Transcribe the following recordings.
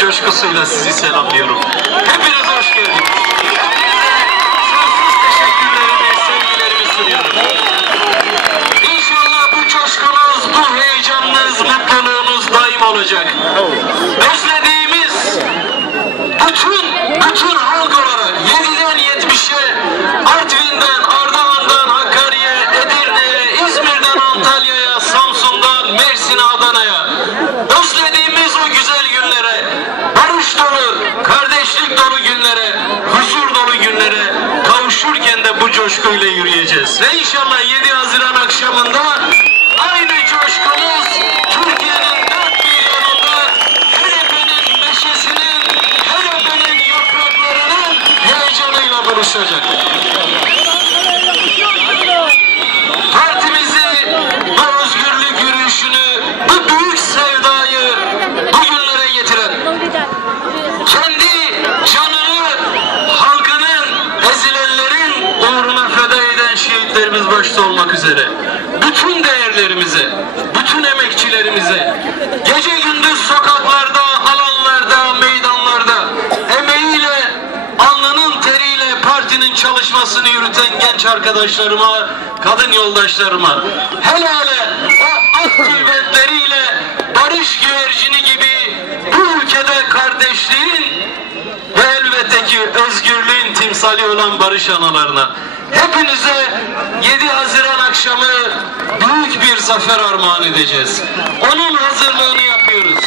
coşkusuyla sizi selamlıyorum. Hepiniz hoş geldiniz. Hepinize sonsuz teşekkürlerimi, sevgilerimi sunuyorum. İnşallah bu coşkunuz, bu heyecanınız, mutluluğunuz daim olacak. Özlediğimiz bütün halk olarak 7'den 70'e, Artvin'den, Ardahan'dan, Hakkari'ye, Edirne'ye, İzmir'den, Antalya'ya, Samsun'dan, Mersin'e, Adana'ya, özlediğimiz o güzel günlere, barış dolu, kardeşlik dolu günlere, huzur dolu günlere kavuşurken de bu coşkuyla yürüyeceğiz. Ve inşallah 7 Haziran akşamında aynı coşkumuz Türkiye'nin dört bir yanında HDP'nin meşesinin, HDP'nin yapraklarının heyecanıyla buluşacak. Partimizi, bu özgürlük yürüyüşünü, bu büyük sevdayı bugünlere getiren, kendi canını halkının, ezilenlerin uğruna feda eden şehitlerimiz başta olmak üzere bütün değerlerimize, bütün emekçilerimize, gece gündüz sokaklarda, alanlarda, meydanlarda emeğiyle, alnının teriyle partinin çalışmasını yürüten genç arkadaşlarıma, kadın yoldaşlarıma, hele o ak kuvvetleriyle barış güvercini gibi bu ülkede kardeşliğin ve elbette ki özgürlüğün timsali olan barış analarına, hepinize 7 Haziran akşamı büyük bir zafer armağan edeceğiz. Onun hazırlığını yapıyoruz.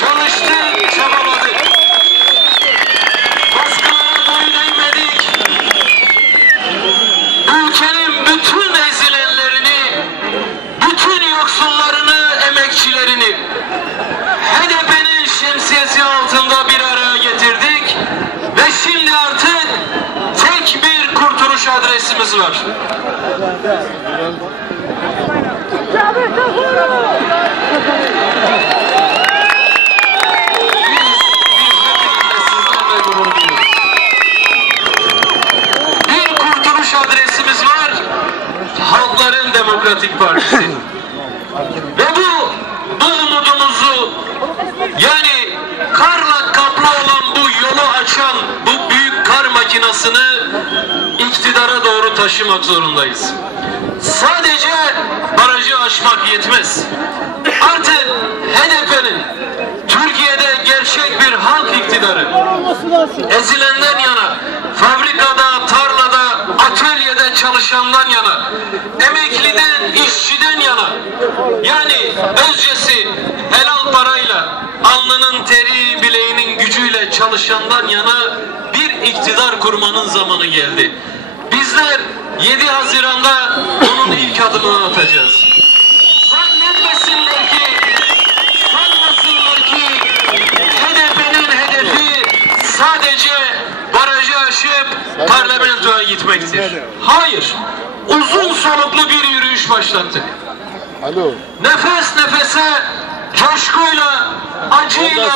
Çalıştık, çabaladık. Baskılara boyun eğmedik. Ülkenin bütün ezilenlerini, bütün yoksullarını, emekçilerini HDP'nin şemsiyesi altında bir araya getirdik ve şimdi artık tek bir kurtuluş adresimiz var. Bir kurtuluş adresimiz var. Halkların Demokratik Partisi. Ve bu umudumuzu, yani karla kaplı olan bu yolu açan bu büyük kar makinasını iktidara doğru taşımak zorundayız. Sadece barajı aşmak yetmez. Artık HDP'nin Türkiye'de gerçek bir halk iktidarı, ezilenden yana, fabrikada, tarlada, atölyede çalışandan yana, emekliden, işçiden yana, yani özcesi helal parayla, alnının teri, bileğinin gücüyle çalışandan yana bir iktidar kurmanın zamanı geldi. Bizler 7 Haziran'da onun ilk adımını atacağız. Zannetmesinler ki, sanmasınlar ki HDP'nin hedefi sadece barajı aşıp parlamentoya gitmektir. Hayır, uzun soluklu bir yürüyüş başlattık. Nefes nefese, coşkuyla, acıyla,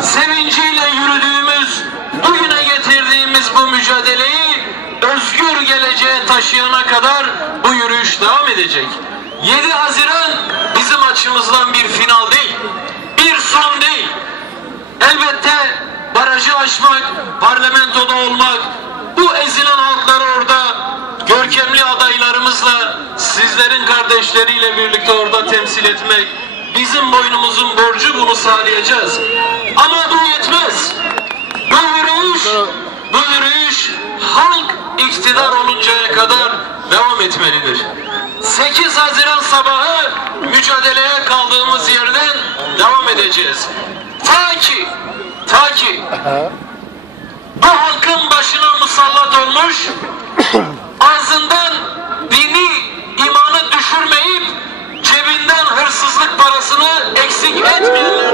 sevinciyle yürüdüğümüz, bugüne getirdiğimiz bu mücadeleyi özgür geleceğe taşıyana kadar bu yürüyüş devam edecek. 7 Haziran bizim açımızdan bir final değil, bir son değil. Elbette barajı aşmak, parlamentoda olmak, bu ezilen halkları orada görkemli adaylarımızla, sizlerin kardeşleriyle birlikte orada temsil etmek bizim boynumuzun borcu, bunu sağlayacağız. Ama bu yetmez. Bu yürüyüş halk iktidar oluncaya kadar devam etmelidir. 8 Haziran sabahı mücadeleye kaldığımız yerden devam edeceğiz. Ta ki bu halkın başına musallat olmuş, ağzından dini, imanı düşürmeyip cebinden hırsızlık parasını eksik etmeyenler